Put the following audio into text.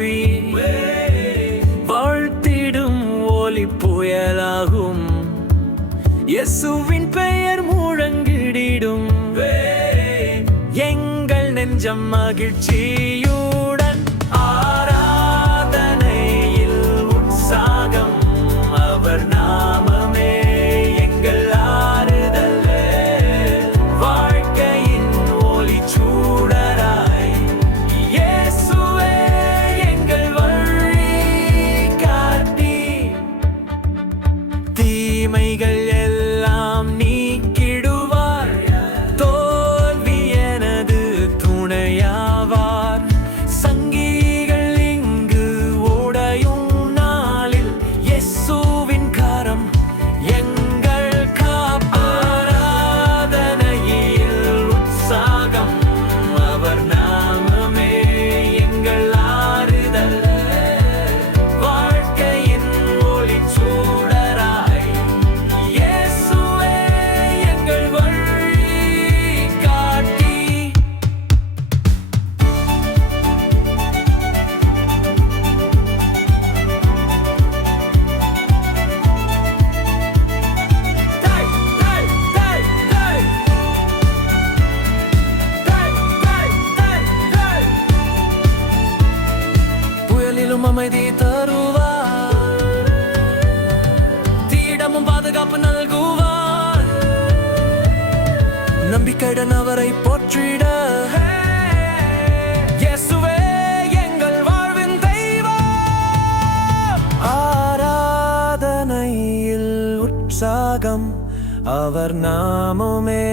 எழுப்பி வாழ்த்திடும் ஒலி புயலாகும். இயேசுவின் பெயர் முழங்கிடிடும். எங்கள் நெஞ்சம் மகிழ்ச்சியுடன் ஆராதனையில் உற்சாகம். அவர் நாமமே எங்கள் ஆறுதல். வாழ்க்கையின் ஒளி சூடராய் இயேசுவே எங்கள் வழி காட்டி. தீமைகள் எல்லாம் நீக்கிடுவார். தோல்வி எனது துணையாவார். சங்கிகள் இங்கு உடையும் நாளில் இயேசுவின் கரம் எங்கள் காப்பாராதனையில் உற்சாகம். அவர் நாமமே எங்கள் ஆறுதல். வாழ்க்கையின் ஒளி சூடராய் இயேசுவே எங்கள் வழி காட்டி. புயலிலும் அமைதி தருவார். தீடமும் பாதுகாப்பு நல்குவார். நம்பிக்கையுடன் அவரை போற்றிட இயேசுவே எங்கள் வாழ்வின் தெய்வம். ஆராதனையில் உற்சாகம். அவர் நாமமே